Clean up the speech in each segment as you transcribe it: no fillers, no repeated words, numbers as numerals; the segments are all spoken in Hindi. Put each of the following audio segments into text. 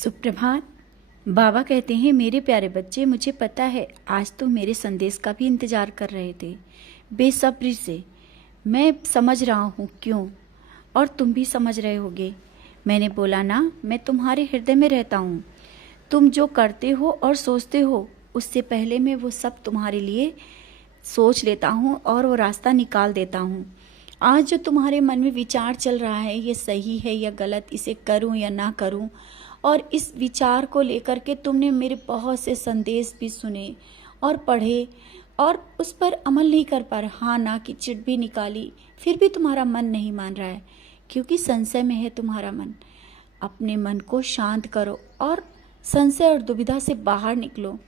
सुप्रभात। बाबा कहते हैं, मेरे प्यारे बच्चे, मुझे पता है आज तुम मेरे संदेश का भी इंतज़ार कर रहे थे बेसब्री से। मैं समझ रहा हूँ क्यों, और तुम भी समझ रहे होगे। मैंने बोला ना, मैं तुम्हारे हृदय में रहता हूँ। तुम जो करते हो और सोचते हो, उससे पहले मैं वो सब तुम्हारे लिए सोच लेता हूँ और वो रास्ता निकाल देता हूँ। आज जो तुम्हारे मन में विचार चल रहा है, ये सही है या गलत, इसे करूँ या ना करूँ, और इस विचार को लेकर के तुमने मेरे बहुत से संदेश भी सुने और पढ़े और उस पर अमल नहीं कर पा रहे। हाँ ना की चिट भी निकाली, फिर भी तुम्हारा मन नहीं मान रहा है, क्योंकि संशय में है तुम्हारा मन। अपने मन को शांत करो और संशय और दुविधा से बाहर निकलो।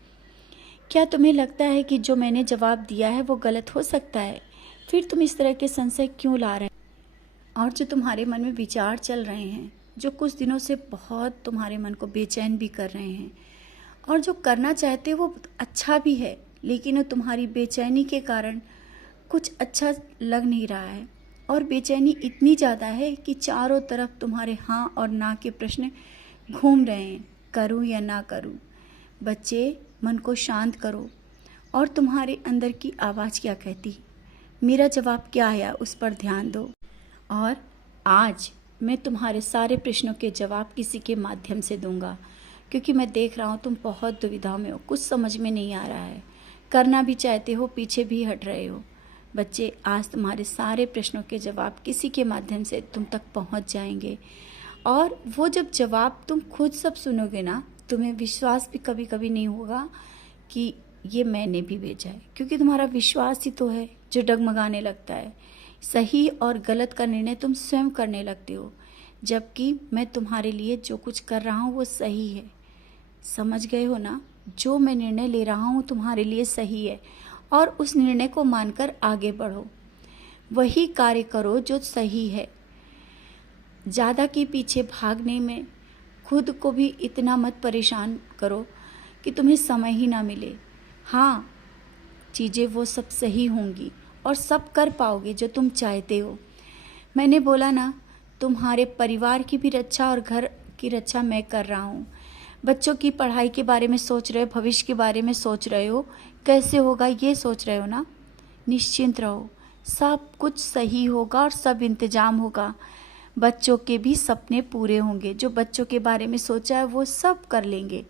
क्या तुम्हें लगता है कि जो मैंने जवाब दिया है वो गलत हो सकता है? फिर तुम इस तरह के संशय क्यों ला रहे हैं? और जो तुम्हारे मन में विचार चल रहे हैं, जो कुछ दिनों से बहुत तुम्हारे मन को बेचैन भी कर रहे हैं, और जो करना चाहते हो वो अच्छा भी है, लेकिन वो तुम्हारी बेचैनी के कारण कुछ अच्छा लग नहीं रहा है। और बेचैनी इतनी ज़्यादा है कि चारों तरफ तुम्हारे हाँ और ना के प्रश्न घूम रहे हैं, करूँ या ना करूँ। बच्चे, मन को शांत करो और तुम्हारे अंदर की आवाज़ क्या कहती, मेरा जवाब क्या आया, उस पर ध्यान दो। और आज मैं तुम्हारे सारे प्रश्नों के जवाब किसी के माध्यम से दूंगा, क्योंकि मैं देख रहा हूँ तुम बहुत दुविधा में हो, कुछ समझ में नहीं आ रहा है, करना भी चाहते हो, पीछे भी हट रहे हो। बच्चे, आज तुम्हारे सारे प्रश्नों के जवाब किसी के माध्यम से तुम तक पहुँच जाएंगे, और वो जब जवाब तुम खुद सब सुनोगे ना, तुम्हें विश्वास भी कभी कभी नहीं होगा कि ये मैंने भी भेजा है, क्योंकि तुम्हारा विश्वास ही तो है जो डगमगाने लगता है। सही और गलत का निर्णय तुम स्वयं करने लगते हो, जबकि मैं तुम्हारे लिए जो कुछ कर रहा हूँ वो सही है। समझ गए हो ना? जो मैं निर्णय ले रहा हूँ तुम्हारे लिए सही है, और उस निर्णय को मानकर आगे बढ़ो। वही कार्य करो जो सही है। ज़्यादा के पीछे भागने में खुद को भी इतना मत परेशान करो कि तुम्हें समय ही ना मिले। हाँ, चीज़ें वो सब सही होंगी और सब कर पाओगे जो तुम चाहते हो। मैंने बोला ना, तुम्हारे परिवार की भी रक्षा और घर की रक्षा मैं कर रहा हूँ। बच्चों की पढ़ाई के बारे में सोच रहे हो, भविष्य के बारे में सोच रहे हो, कैसे होगा ये सोच रहे हो ना। निश्चिंत रहो, सब कुछ सही होगा और सब इंतजाम होगा। बच्चों के भी सपने पूरे होंगे, जो बच्चों के बारे में सोचा है वो सब कर लेंगे।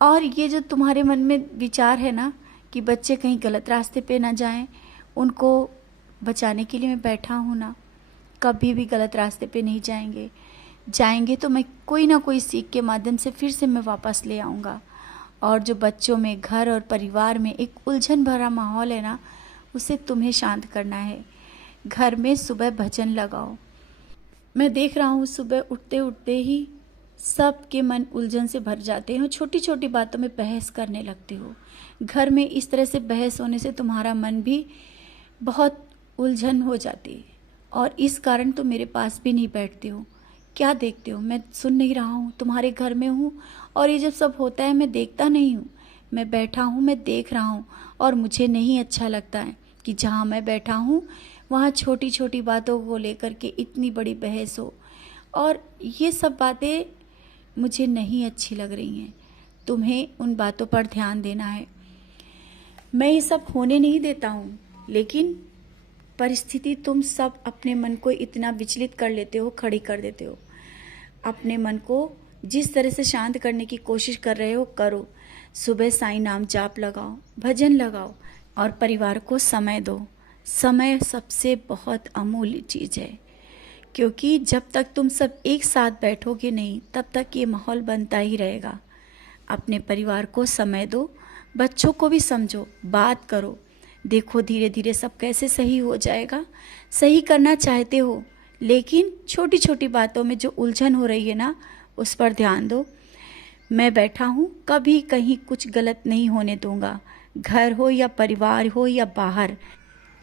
और ये जो तुम्हारे मन में विचार है ना कि बच्चे कहीं गलत रास्ते पे ना जाएं, उनको बचाने के लिए मैं बैठा हूँ ना। कभी भी गलत रास्ते पे नहीं जाएंगे। जाएंगे तो मैं कोई ना कोई सीख के माध्यम से फिर से मैं वापस ले आऊँगा। और जो बच्चों में, घर और परिवार में एक उलझन भरा माहौल है ना, उसे तुम्हें शांत करना है। घर में सुबह भजन लगाओ। मैं देख रहा हूँ सुबह उठते उठते ही सबके मन उलझन से भर जाते हैं, छोटी छोटी बातों में बहस करने लगते हो। घर में इस तरह से बहस होने से तुम्हारा मन भी बहुत उलझन हो जाती है, और इस कारण तुम मेरे पास भी नहीं बैठते हो। क्या देखते हो? मैं सुन नहीं रहा हूँ, तुम्हारे घर में हूँ, और ये जब सब होता है मैं देखता नहीं हूँ। मैं बैठा हूँ, मैं देख रहा हूँ, और मुझे नहीं अच्छा लगता है कि जहाँ मैं बैठा हूँ वहाँ छोटी छोटी बातों को लेकर के इतनी बड़ी बहस हो, और ये सब बातें मुझे नहीं अच्छी लग रही हैं। तुम्हें उन बातों पर ध्यान देना है। मैं ये सब होने नहीं देता हूँ, लेकिन परिस्थिति, तुम सब अपने मन को इतना विचलित कर लेते हो, खड़ी कर देते हो। अपने मन को जिस तरह से शांत करने की कोशिश कर रहे हो, करो। सुबह साईं नाम जाप लगाओ, भजन लगाओ, और परिवार को समय दो। समय सबसे बहुत अमूल्य चीज़ है, क्योंकि जब तक तुम सब एक साथ बैठोगे नहीं, तब तक ये माहौल बनता ही रहेगा। अपने परिवार को समय दो, बच्चों को भी समझो, बात करो। देखो धीरे धीरे सब कैसे सही हो जाएगा। सही करना चाहते हो, लेकिन छोटी छोटी बातों में जो उलझन हो रही है ना, उस पर ध्यान दो। मैं बैठा हूँ, कभी कहीं कुछ गलत नहीं होने दूंगा, घर हो या परिवार हो या बाहर।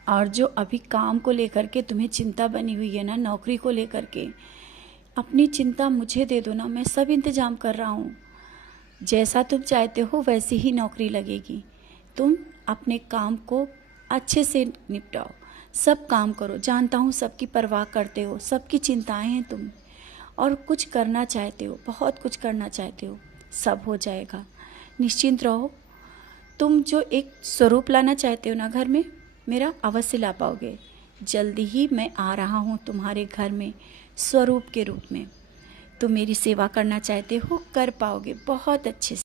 और जो अभी काम को लेकर के तुम्हें चिंता बनी हुई है ना, नौकरी को लेकर के, अपनी चिंता मुझे दे दो ना, मैं सब इंतजाम कर रहा हूँ। जैसा तुम चाहते हो वैसी ही नौकरी लगेगी। तुम अपने काम को अच्छे से निपटाओ, सब काम करो। जानता हूँ सबकी परवाह करते हो, सबकी चिंताएं हैं तुम, और कुछ करना चाहते हो, बहुत कुछ करना चाहते हो, सब हो जाएगा। निश्चिंत रहो। तुम जो एक स्वरूप लाना चाहते हो ना घर में, मेरा अवश्य ला पाओगे। जल्दी ही मैं आ रहा हूँ तुम्हारे घर में स्वरूप के रूप में। तुम मेरी सेवा करना चाहते हो, कर पाओगे बहुत अच्छे से।